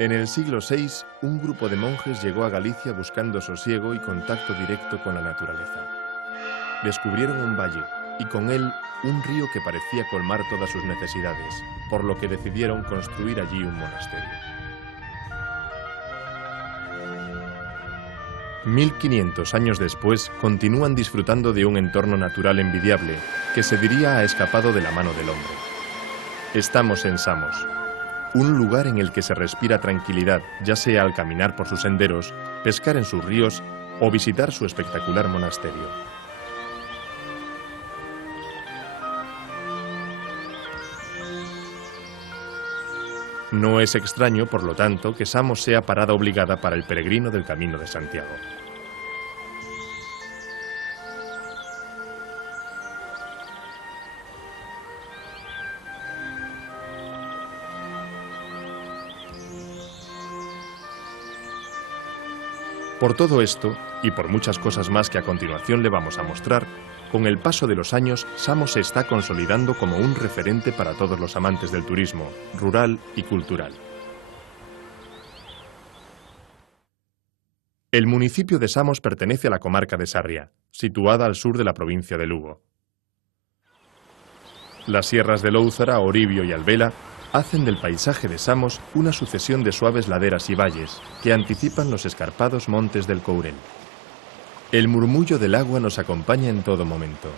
En el siglo VI, un grupo de monjes llegó a Galicia buscando sosiego y contacto directo con la naturaleza. Descubrieron un valle y con él un río que parecía colmar todas sus necesidades, por lo que decidieron construir allí un monasterio. 1500 años después, continúan disfrutando de un entorno natural envidiable que se diría ha escapado de la mano del hombre. Estamos en Samos, un lugar en el que se respira tranquilidad, ya sea al caminar por sus senderos, pescar en sus ríos o visitar su espectacular monasterio. No es extraño, por lo tanto, que Samos sea parada obligada para el peregrino del Camino de Santiago. Por todo esto, y por muchas cosas más que a continuación le vamos a mostrar, con el paso de los años, Samos se está consolidando como un referente para todos los amantes del turismo, rural y cultural. El municipio de Samos pertenece a la comarca de Sarria, situada al sur de la provincia de Lugo. Las sierras de Lóuzara, Oribio y Albela hacen del paisaje de Samos una sucesión de suaves laderas y valles que anticipan los escarpados montes del Courel. El murmullo del agua nos acompaña en todo momento.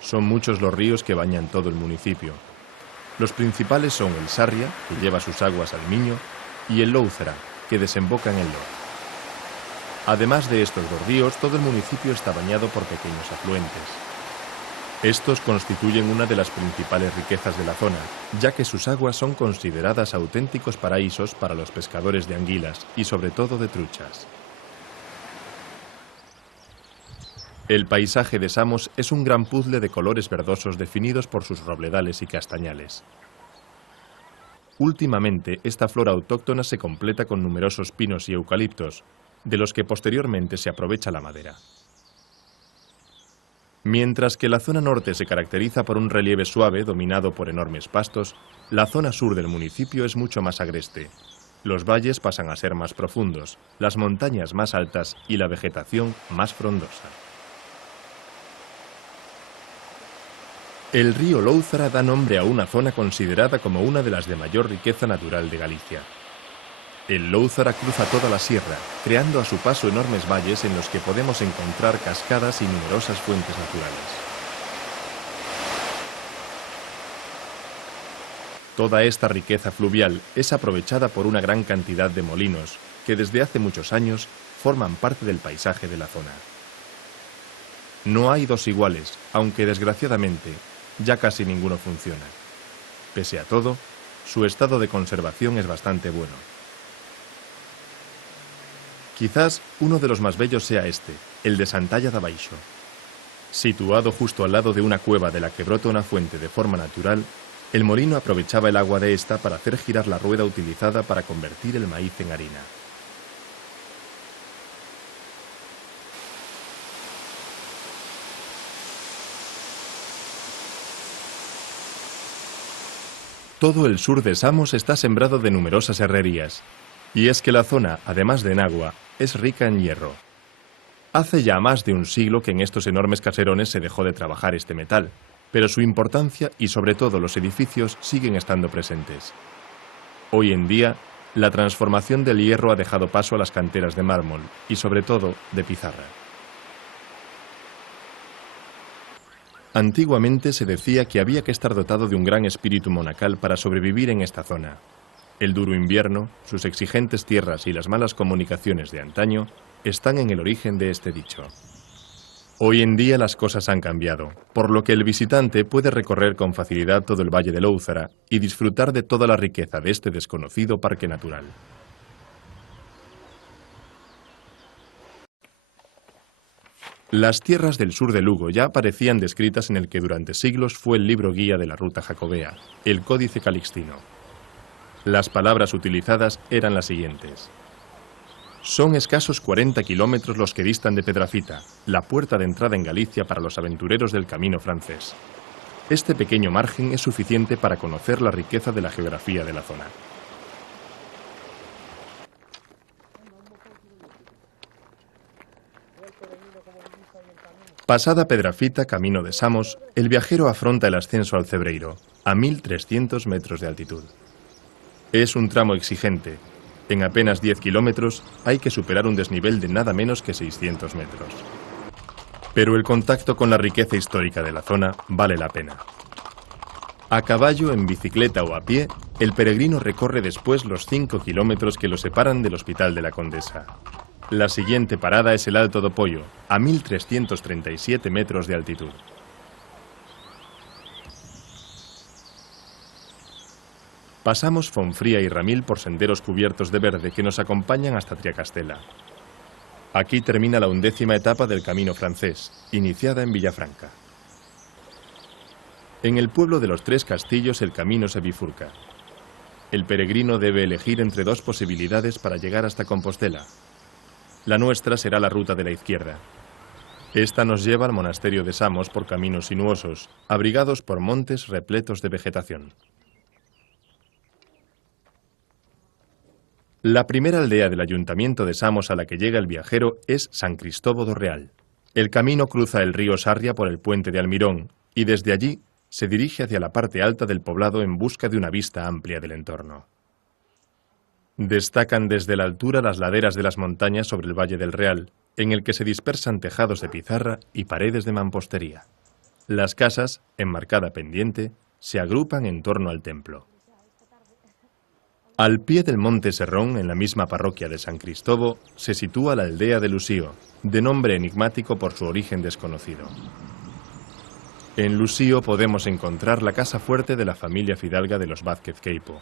Son muchos los ríos que bañan todo el municipio. Los principales son el Sarria, que lleva sus aguas al Miño, y el Lóuzara, que desemboca en el Lor. Además de estos dos ríos, todo el municipio está bañado por pequeños afluentes. Estos constituyen una de las principales riquezas de la zona, ya que sus aguas son consideradas auténticos paraísos para los pescadores de anguilas y sobre todo de truchas. El paisaje de Samos es un gran puzzle de colores verdosos definidos por sus robledales y castañales. Últimamente, esta flora autóctona se completa con numerosos pinos y eucaliptos, de los que posteriormente se aprovecha la madera. Mientras que la zona norte se caracteriza por un relieve suave dominado por enormes pastos, la zona sur del municipio es mucho más agreste. Los valles pasan a ser más profundos, las montañas más altas y la vegetación más frondosa. El río Lóuzara da nombre a una zona considerada como una de las de mayor riqueza natural de Galicia. El Lóuzara cruza toda la sierra, creando a su paso enormes valles en los que podemos encontrar cascadas y numerosas fuentes naturales. Toda esta riqueza fluvial es aprovechada por una gran cantidad de molinos, que desde hace muchos años forman parte del paisaje de la zona. No hay dos iguales, aunque desgraciadamente ya casi ninguno funciona. Pese a todo, su estado de conservación es bastante bueno. Quizás uno de los más bellos sea este, el de Santalla da Baixo. Situado justo al lado de una cueva de la que brota una fuente de forma natural, el molino aprovechaba el agua de esta para hacer girar la rueda utilizada para convertir el maíz en harina. Todo el sur de Samos está sembrado de numerosas herrerías, y es que la zona, además de en agua, es rica en hierro. Hace ya más de un siglo que en estos enormes caserones se dejó de trabajar este metal, pero su importancia y sobre todo los edificios siguen estando presentes. Hoy en día, la transformación del hierro ha dejado paso a las canteras de mármol y sobre todo de pizarra. Antiguamente se decía que había que estar dotado de un gran espíritu monacal para sobrevivir en esta zona. El duro invierno, sus exigentes tierras y las malas comunicaciones de antaño están en el origen de este dicho. Hoy en día las cosas han cambiado, por lo que el visitante puede recorrer con facilidad todo el valle de Lóuzara y disfrutar de toda la riqueza de este desconocido parque natural. Las tierras del sur de Lugo ya aparecían descritas en el que durante siglos fue el libro guía de la ruta jacobea, el Códice Calixtino. Las palabras utilizadas eran las siguientes. Son escasos 40 kilómetros los que distan de Pedrafita, la puerta de entrada en Galicia para los aventureros del camino francés. Este pequeño margen es suficiente para conocer la riqueza de la geografía de la zona. Pasada Pedrafita, camino de Samos, el viajero afronta el ascenso al Cebreiro, a 1.300 metros de altitud. Es un tramo exigente. En apenas 10 kilómetros hay que superar un desnivel de nada menos que 600 metros. Pero el contacto con la riqueza histórica de la zona vale la pena. A caballo, en bicicleta o a pie, el peregrino recorre después los 5 kilómetros que lo separan del Hospital de la Condesa. La siguiente parada es el Alto do Poio, a 1.337 metros de altitud. Pasamos Fonfría y Ramil por senderos cubiertos de verde que nos acompañan hasta Triacastela. Aquí termina la 11ª etapa del Camino francés, iniciada en Villafranca. En el pueblo de los Tres Castillos el camino se bifurca. El peregrino debe elegir entre dos posibilidades para llegar hasta Compostela. La nuestra será la ruta de la izquierda. Esta nos lleva al monasterio de Samos por caminos sinuosos, abrigados por montes repletos de vegetación. La primera aldea del ayuntamiento de Samos a la que llega el viajero es San Cristóbal do Real. El camino cruza el río Sarria por el puente de Almirón y desde allí se dirige hacia la parte alta del poblado en busca de una vista amplia del entorno. Destacan desde la altura las laderas de las montañas sobre el Valle del Real, en el que se dispersan tejados de pizarra y paredes de mampostería. Las casas, en marcada pendiente, se agrupan en torno al templo. Al pie del monte Serrón, en la misma parroquia de San Cristóbal, se sitúa la aldea de Lusío, de nombre enigmático por su origen desconocido. En Lusío podemos encontrar la casa fuerte de la familia fidalga de los Vázquez Queipo.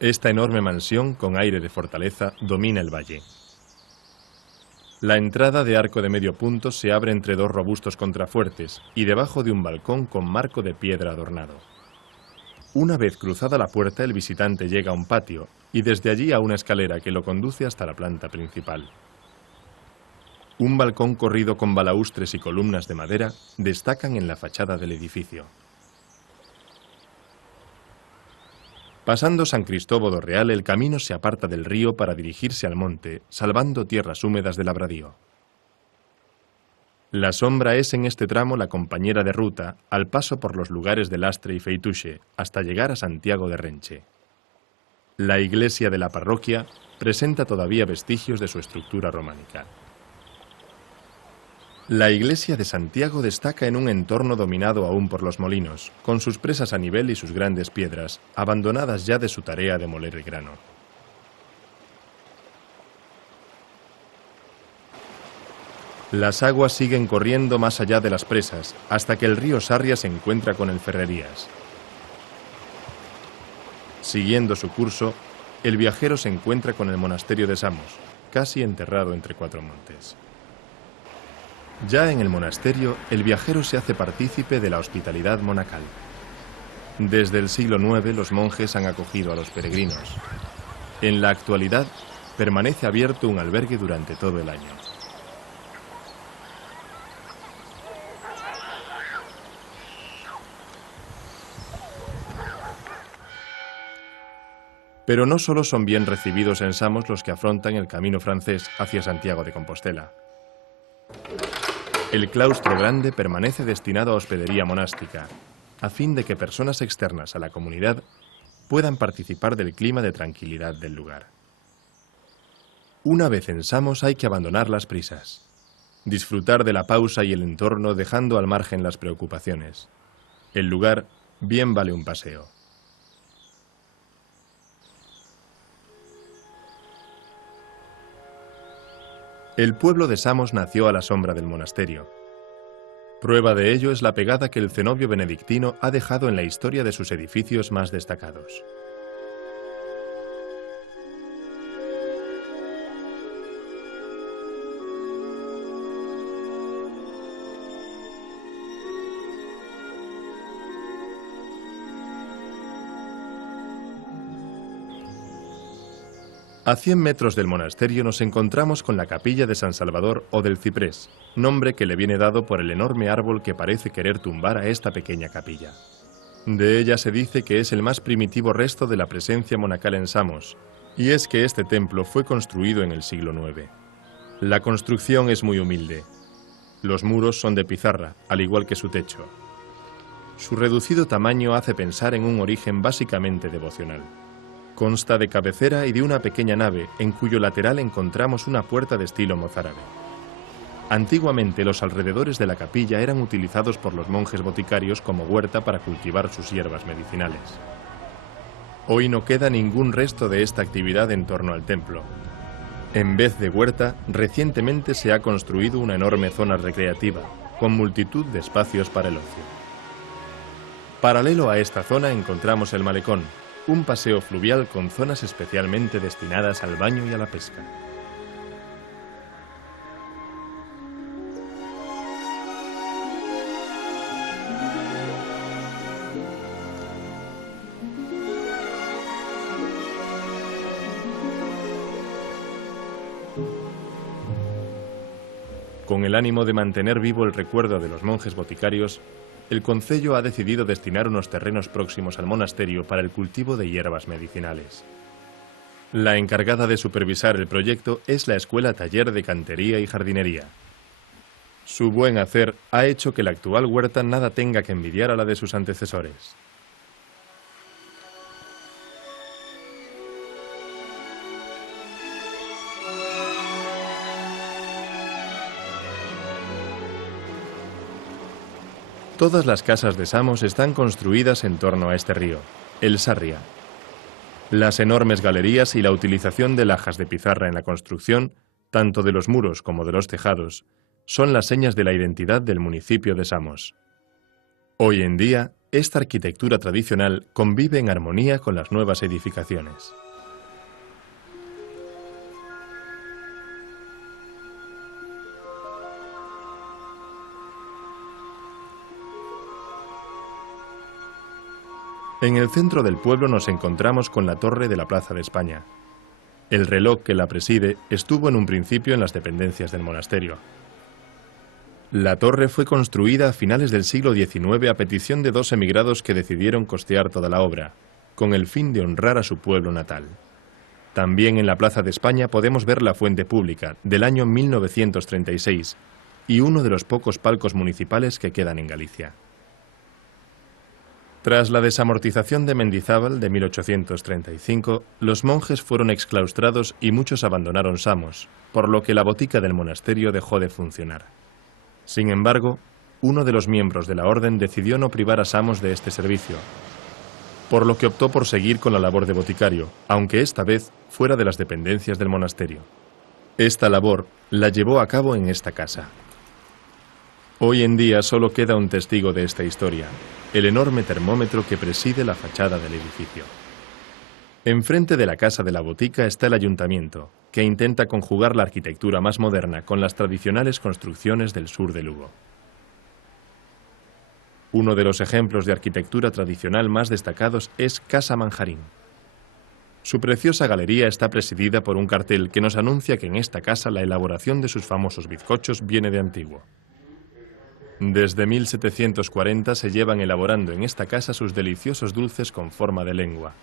Esta enorme mansión, con aire de fortaleza, domina el valle. La entrada de arco de medio punto se abre entre dos robustos contrafuertes y debajo de un balcón con marco de piedra adornado. Una vez cruzada la puerta, el visitante llega a un patio y desde allí a una escalera que lo conduce hasta la planta principal. Un balcón corrido con balaustres y columnas de madera destacan en la fachada del edificio. Pasando San Cristóbal do Real, el camino se aparta del río para dirigirse al monte, salvando tierras húmedas del labradío. La sombra es en este tramo la compañera de ruta al paso por los lugares de Lastre y Feituxe hasta llegar a Santiago de Renche. La iglesia de la parroquia presenta todavía vestigios de su estructura románica. La iglesia de Santiago destaca en un entorno dominado aún por los molinos, con sus presas a nivel y sus grandes piedras, abandonadas ya de su tarea de moler el grano. Las aguas siguen corriendo más allá de las presas, hasta que el río Sarria se encuentra con el Ferrerías. Siguiendo su curso, el viajero se encuentra con el monasterio de Samos, casi enterrado entre cuatro montes. Ya en el monasterio, el viajero se hace partícipe de la hospitalidad monacal. Desde el siglo IX los monjes han acogido a los peregrinos. En la actualidad, permanece abierto un albergue durante todo el año. Pero no solo son bien recibidos en Samos los que afrontan el camino francés hacia Santiago de Compostela. El claustro grande permanece destinado a hospedería monástica, a fin de que personas externas a la comunidad puedan participar del clima de tranquilidad del lugar. Una vez en Samos hay que abandonar las prisas, disfrutar de la pausa y el entorno dejando al margen las preocupaciones. El lugar bien vale un paseo. El pueblo de Samos nació a la sombra del monasterio. Prueba de ello es la pegada que el cenobio benedictino ha dejado en la historia de sus edificios más destacados. A 100 metros del monasterio nos encontramos con la capilla de San Salvador o del Ciprés, nombre que le viene dado por el enorme árbol que parece querer tumbar a esta pequeña capilla. De ella se dice que es el más primitivo resto de la presencia monacal en Samos, y es que este templo fue construido en el siglo IX. La construcción es muy humilde. Los muros son de pizarra, al igual que su techo. Su reducido tamaño hace pensar en un origen básicamente devocional. Consta de cabecera y de una pequeña nave, en cuyo lateral encontramos una puerta de estilo mozárabe. Antiguamente los alrededores de la capilla eran utilizados por los monjes boticarios como huerta para cultivar sus hierbas medicinales. Hoy no queda ningún resto de esta actividad en torno al templo. En vez de huerta, recientemente se ha construido una enorme zona recreativa, con multitud de espacios para el ocio. Paralelo a esta zona encontramos el malecón, un paseo fluvial con zonas especialmente destinadas al baño y a la pesca. Con el ánimo de mantener vivo el recuerdo de los monjes boticarios, el concello ha decidido destinar unos terrenos próximos al monasterio para el cultivo de hierbas medicinales. La encargada de supervisar el proyecto es la Escuela Taller de Cantería y Jardinería. Su buen hacer ha hecho que la actual huerta nada tenga que envidiar a la de sus antecesores. Todas las casas de Samos están construidas en torno a este río, el Sarria. Las enormes galerías y la utilización de lajas de pizarra en la construcción, tanto de los muros como de los tejados, son las señas de la identidad del municipio de Samos. Hoy en día, esta arquitectura tradicional convive en armonía con las nuevas edificaciones. En el centro del pueblo nos encontramos con la torre de la Plaza de España. El reloj que la preside estuvo en un principio en las dependencias del monasterio. La torre fue construida a finales del siglo XIX a petición de dos emigrados que decidieron costear toda la obra, con el fin de honrar a su pueblo natal. También en la Plaza de España podemos ver la fuente pública, del año 1936, y uno de los pocos palcos municipales que quedan en Galicia. Tras la desamortización de Mendizábal de 1835, los monjes fueron exclaustrados y muchos abandonaron Samos, por lo que la botica del monasterio dejó de funcionar. Sin embargo, uno de los miembros de la orden decidió no privar a Samos de este servicio, por lo que optó por seguir con la labor de boticario, aunque esta vez fuera de las dependencias del monasterio. Esta labor la llevó a cabo en esta casa. Hoy en día solo queda un testigo de esta historia, el enorme termómetro que preside la fachada del edificio. Enfrente de la casa de la botica está el ayuntamiento, que intenta conjugar la arquitectura más moderna con las tradicionales construcciones del sur de Lugo. Uno de los ejemplos de arquitectura tradicional más destacados es Casa Manjarín. Su preciosa galería está presidida por un cartel que nos anuncia que en esta casa la elaboración de sus famosos bizcochos viene de antiguo. Desde 1740 se llevan elaborando en esta casa sus deliciosos dulces con forma de lengua.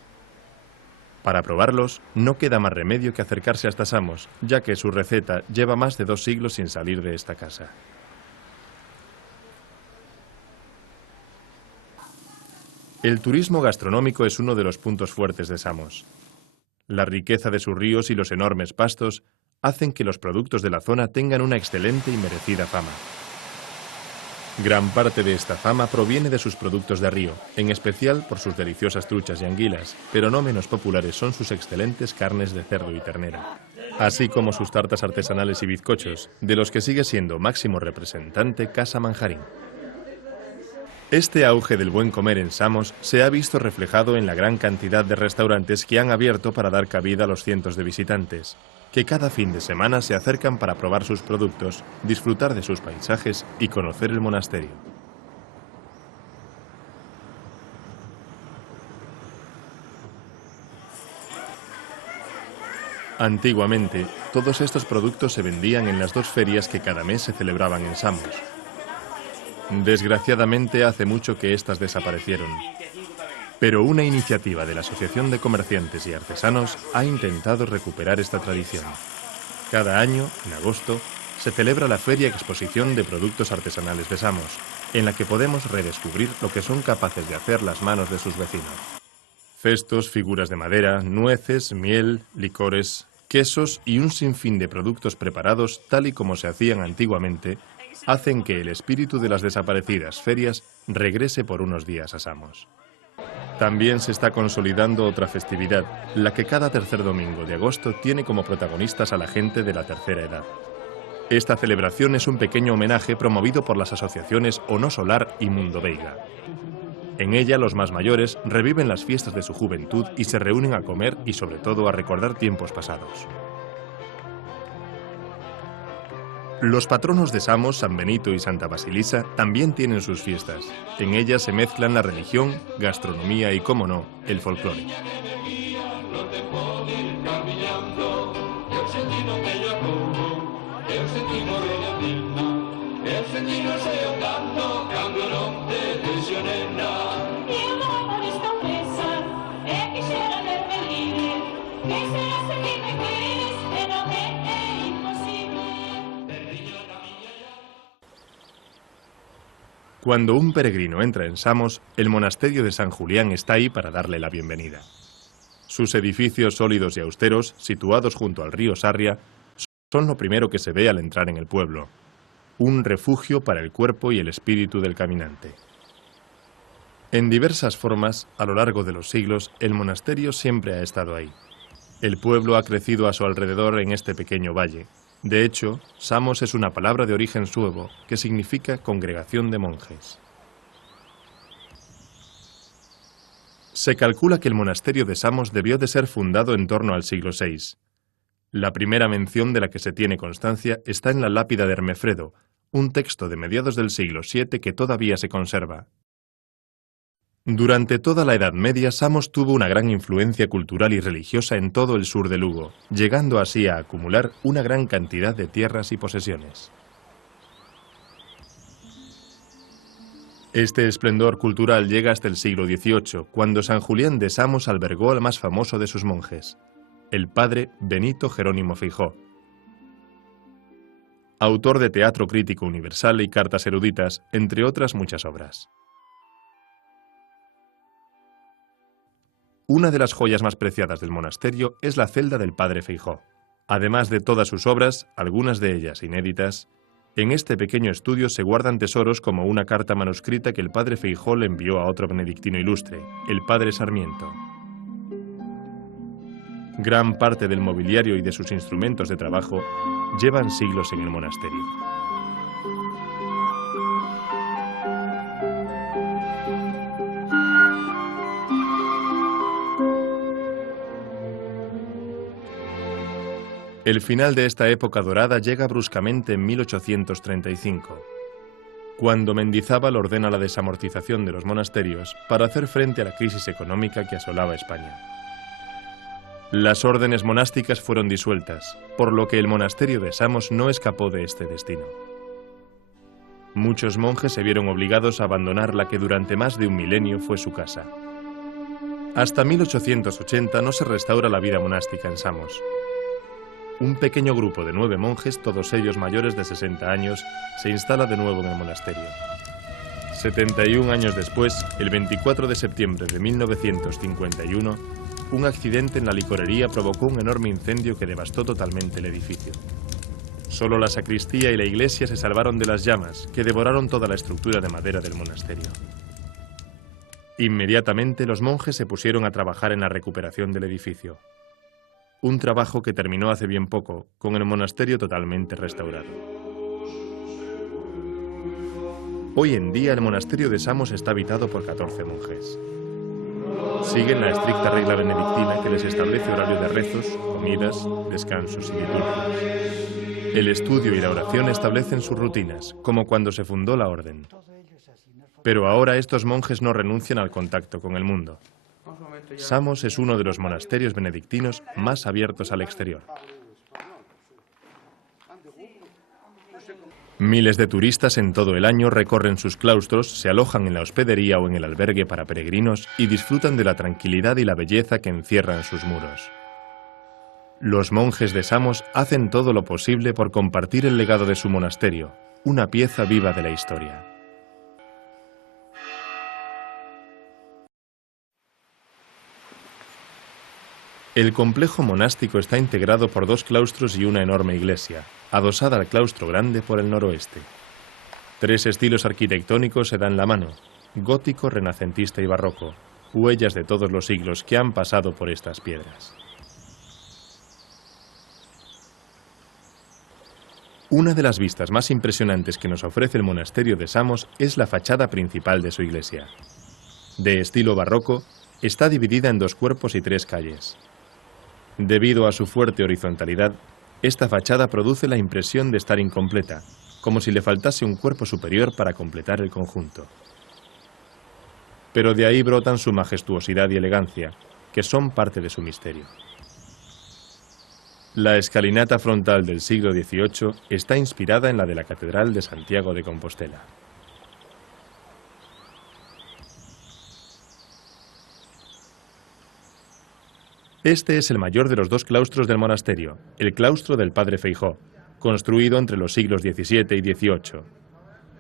Para probarlos, no queda más remedio que acercarse hasta Samos, ya que su receta lleva más de 2 siglos sin salir de esta casa. El turismo gastronómico es uno de los puntos fuertes de Samos. La riqueza de sus ríos y los enormes pastos hacen que los productos de la zona tengan una excelente y merecida fama. Gran parte de esta fama proviene de sus productos de río, en especial por sus deliciosas truchas y anguilas, pero no menos populares son sus excelentes carnes de cerdo y ternera, así como sus tartas artesanales y bizcochos, de los que sigue siendo máximo representante Casa Manjarín. Este auge del buen comer en Samos se ha visto reflejado en la gran cantidad de restaurantes que han abierto para dar cabida a los cientos de visitantes, que cada fin de semana se acercan para probar sus productos, disfrutar de sus paisajes y conocer el monasterio. Antiguamente, todos estos productos se vendían en las 2 ferias que cada mes se celebraban en Samos. Desgraciadamente, hace mucho que estas desaparecieron. Pero una iniciativa de la Asociación de Comerciantes y Artesanos ha intentado recuperar esta tradición. Cada año, en agosto, se celebra la Feria Exposición de Productos Artesanales de Samos, en la que podemos redescubrir lo que son capaces de hacer las manos de sus vecinos. Cestos, figuras de madera, nueces, miel, licores, quesos y un sinfín de productos preparados tal y como se hacían antiguamente, hacen que el espíritu de las desaparecidas ferias regrese por unos días a Samos. También se está consolidando otra festividad, la que cada tercer domingo de agosto tiene como protagonistas a la gente de la tercera edad. Esta celebración es un pequeño homenaje promovido por las asociaciones Ono Solar y Mundo Veiga. En ella los más mayores reviven las fiestas de su juventud y se reúnen a comer y sobre todo a recordar tiempos pasados. Los patronos de Samos, San Benito y Santa Basilisa, también tienen sus fiestas. En ellas se mezclan la religión, gastronomía y, cómo no, el folclore. Cuando un peregrino entra en Samos, el monasterio de San Julián está ahí para darle la bienvenida. Sus edificios sólidos y austeros, situados junto al río Sarria, son lo primero que se ve al entrar en el pueblo. Un refugio para el cuerpo y el espíritu del caminante. En diversas formas, a lo largo de los siglos, el monasterio siempre ha estado ahí. El pueblo ha crecido a su alrededor en este pequeño valle. De hecho, Samos es una palabra de origen suevo que significa congregación de monjes. Se calcula que el monasterio de Samos debió de ser fundado en torno al siglo VI. La primera mención de la que se tiene constancia está en la lápida de Hermefredo, un texto de mediados del siglo VII que todavía se conserva. Durante toda la Edad Media, Samos tuvo una gran influencia cultural y religiosa en todo el sur de Lugo, llegando así a acumular una gran cantidad de tierras y posesiones. Este esplendor cultural llega hasta el siglo XVIII, cuando San Julián de Samos albergó al más famoso de sus monjes, el padre Benito Jerónimo Feijó. Autor de teatro crítico universal y cartas eruditas, entre otras muchas obras. Una de las joyas más preciadas del monasterio es la celda del padre Feijó. Además de todas sus obras, algunas de ellas inéditas, en este pequeño estudio se guardan tesoros como una carta manuscrita que el padre Feijó le envió a otro benedictino ilustre, el padre Sarmiento. Gran parte del mobiliario y de sus instrumentos de trabajo llevan siglos en el monasterio. El final de esta época dorada llega bruscamente en 1835, cuando Mendizábal ordena la desamortización de los monasterios para hacer frente a la crisis económica que asolaba España. Las órdenes monásticas fueron disueltas, por lo que el monasterio de Samos no escapó de este destino. Muchos monjes se vieron obligados a abandonar la que durante más de un milenio fue su casa. Hasta 1880 no se restaura la vida monástica en Samos. Un pequeño grupo de 9 monjes, todos ellos mayores de 60 años, se instala de nuevo en el monasterio. 71 años después, el 24 de septiembre de 1951, un accidente en la licorería provocó un enorme incendio que devastó totalmente el edificio. Solo la sacristía y la iglesia se salvaron de las llamas, que devoraron toda la estructura de madera del monasterio. Inmediatamente los monjes se pusieron a trabajar en la recuperación del edificio. Un trabajo que terminó hace bien poco, con el monasterio totalmente restaurado. Hoy en día el monasterio de Samos está habitado por 14 monjes. Siguen la estricta regla benedictina que les establece horario de rezos, comidas, descansos y liturgias. El estudio y la oración establecen sus rutinas, como cuando se fundó la orden. Pero ahora estos monjes no renuncian al contacto con el mundo. Samos es uno de los monasterios benedictinos más abiertos al exterior. Miles de turistas en todo el año recorren sus claustros, se alojan en la hospedería o en el albergue para peregrinos y disfrutan de la tranquilidad y la belleza que encierran sus muros. Los monjes de Samos hacen todo lo posible por compartir el legado de su monasterio, una pieza viva de la historia. El complejo monástico está integrado por 2 claustros y una enorme iglesia, adosada al claustro grande por el noroeste. 3 estilos arquitectónicos se dan la mano: gótico, renacentista y barroco, huellas de todos los siglos que han pasado por estas piedras. Una de las vistas más impresionantes que nos ofrece el monasterio de Samos es la fachada principal de su iglesia. De estilo barroco, está dividida en 2 cuerpos y 3 calles. Debido a su fuerte horizontalidad, esta fachada produce la impresión de estar incompleta, como si le faltase un cuerpo superior para completar el conjunto. Pero de ahí brotan su majestuosidad y elegancia, que son parte de su misterio. La escalinata frontal del siglo XVIII está inspirada en la de la Catedral de Santiago de Compostela. Este es el mayor de los 2 claustros del monasterio, el claustro del Padre Feijó, construido entre los siglos XVII y XVIII.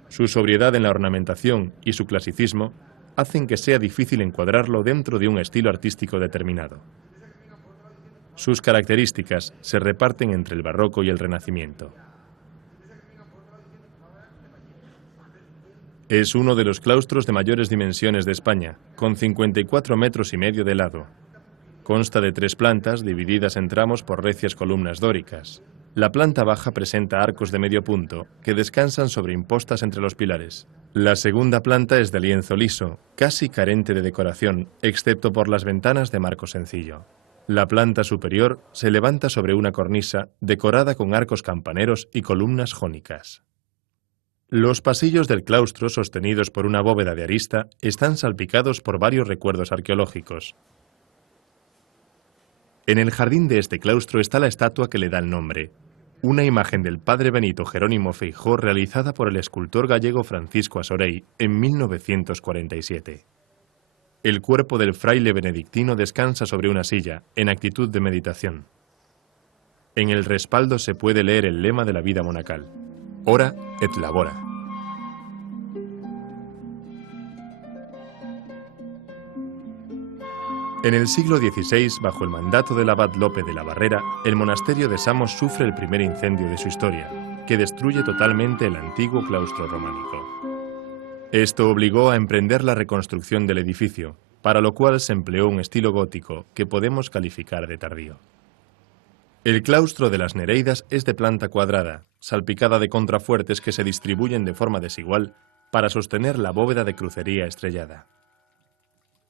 Su sobriedad en la ornamentación y su clasicismo hacen que sea difícil encuadrarlo dentro de un estilo artístico determinado. Sus características se reparten entre el barroco y el renacimiento. Es uno de los claustros de mayores dimensiones de España, con 54,5 metros de lado. Consta de 3 plantas divididas en tramos por recias columnas dóricas. La planta baja presenta arcos de medio punto que descansan sobre impostas entre los pilares. La segunda planta es de lienzo liso, casi carente de decoración, excepto por las ventanas de marco sencillo. La planta superior se levanta sobre una cornisa decorada con arcos campaneros y columnas jónicas. Los pasillos del claustro, sostenidos por una bóveda de arista, están salpicados por varios recuerdos arqueológicos. En el jardín de este claustro está la estatua que le da el nombre, una imagen del padre Benito Jerónimo Feijó realizada por el escultor gallego Francisco Asorey en 1947. El cuerpo del fraile benedictino descansa sobre una silla, en actitud de meditación. En el respaldo se puede leer el lema de la vida monacal: Ora et labora. En el siglo XVI, bajo el mandato del abad Lope de la Barrera, el monasterio de Samos sufre el primer incendio de su historia, que destruye totalmente el antiguo claustro románico. Esto obligó a emprender la reconstrucción del edificio, para lo cual se empleó un estilo gótico que podemos calificar de tardío. El claustro de las Nereidas es de planta cuadrada, salpicada de contrafuertes que se distribuyen de forma desigual para sostener la bóveda de crucería estrellada.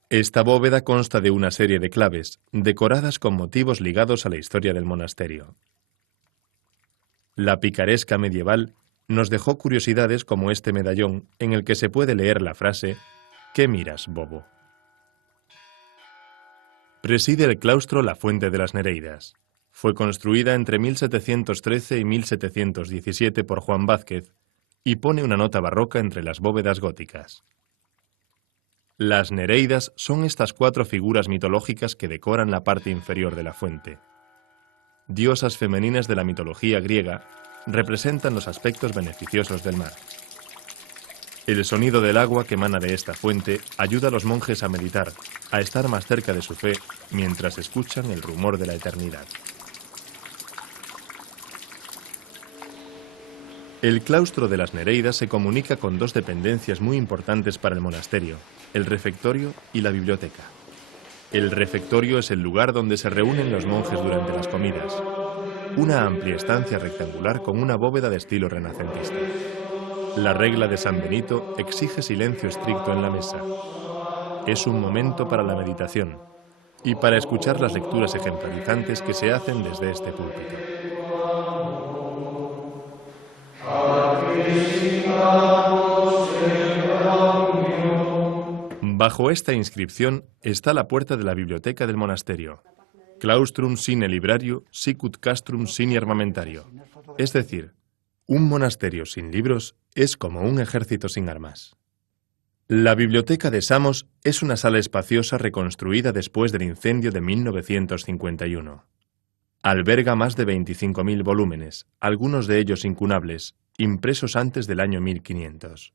Esta bóveda consta de una serie de claves, decoradas con motivos ligados a la historia del monasterio. La picaresca medieval nos dejó curiosidades como este medallón en el que se puede leer la frase «¿Qué miras, bobo?». Preside el claustro la Fuente de las Nereidas. Fue construida entre 1713 y 1717 por Juan Vázquez y pone una nota barroca entre las bóvedas góticas. Las Nereidas son estas 4 figuras mitológicas que decoran la parte inferior de la fuente. Diosas femeninas de la mitología griega, representan los aspectos beneficiosos del mar. El sonido del agua que emana de esta fuente ayuda a los monjes a meditar, a estar más cerca de su fe, mientras escuchan el rumor de la eternidad. El claustro de las Nereidas se comunica con 2 dependencias muy importantes para el monasterio, el refectorio y la biblioteca. El refectorio es el lugar donde se reúnen los monjes durante las comidas. Una amplia estancia rectangular con una bóveda de estilo renacentista. La regla de San Benito exige silencio estricto en la mesa. Es un momento para la meditación y para escuchar las lecturas ejemplarizantes que se hacen desde este púlpito. Bajo esta inscripción está la puerta de la biblioteca del monasterio. Claustrum sine librario, sicut castrum sine armamentario. Es decir, un monasterio sin libros es como un ejército sin armas. La biblioteca de Samos es una sala espaciosa reconstruida después del incendio de 1951. Alberga más de 25.000 volúmenes, algunos de ellos incunables, impresos antes del año 1500.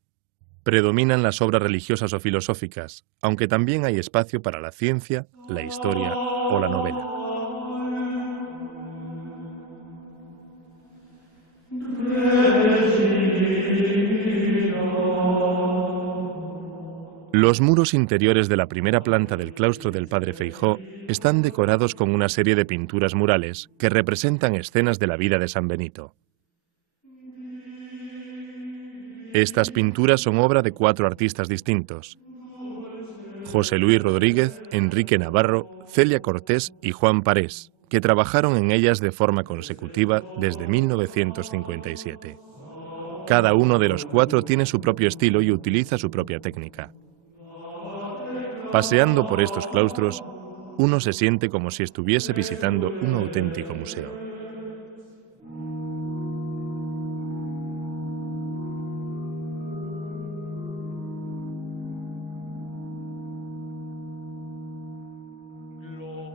Predominan las obras religiosas o filosóficas, aunque también hay espacio para la ciencia, la historia o la novela. Los muros interiores de la primera planta del claustro del Padre Feijó están decorados con una serie de pinturas murales que representan escenas de la vida de San Benito. Estas pinturas son obra de 4 artistas distintos: José Luis Rodríguez, Enrique Navarro, Celia Cortés y Juan Parés, que trabajaron en ellas de forma consecutiva desde 1957. Cada uno de los 4 tiene su propio estilo y utiliza su propia técnica. Paseando por estos claustros, uno se siente como si estuviese visitando un auténtico museo.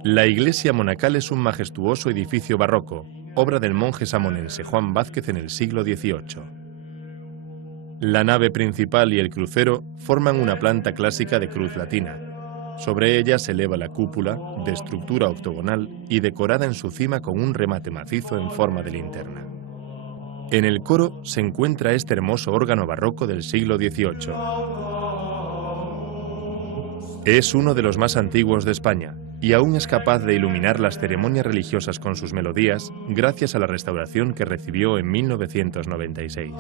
La iglesia monacal es un majestuoso edificio barroco, obra del monje samonense Juan Vázquez en el siglo XVIII. La nave principal y el crucero forman una planta clásica de cruz latina. Sobre ella se eleva la cúpula, de estructura octogonal y decorada en su cima con un remate macizo en forma de linterna. En el coro se encuentra este hermoso órgano barroco del siglo XVIII. Es uno de los más antiguos de España y aún es capaz de iluminar las ceremonias religiosas con sus melodías gracias a la restauración que recibió en 1996.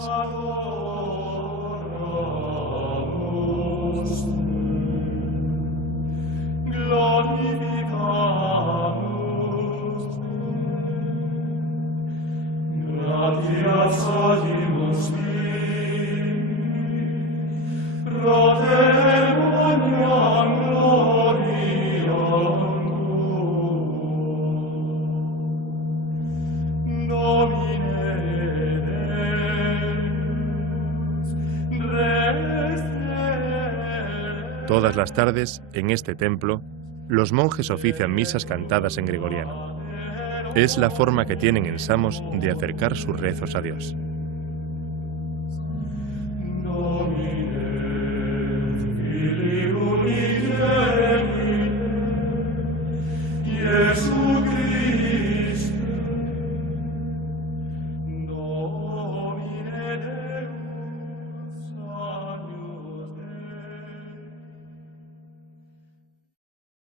Todas las tardes, en este templo, los monjes ofician misas cantadas en gregoriano. Es la forma que tienen en Samos de acercar sus rezos a Dios.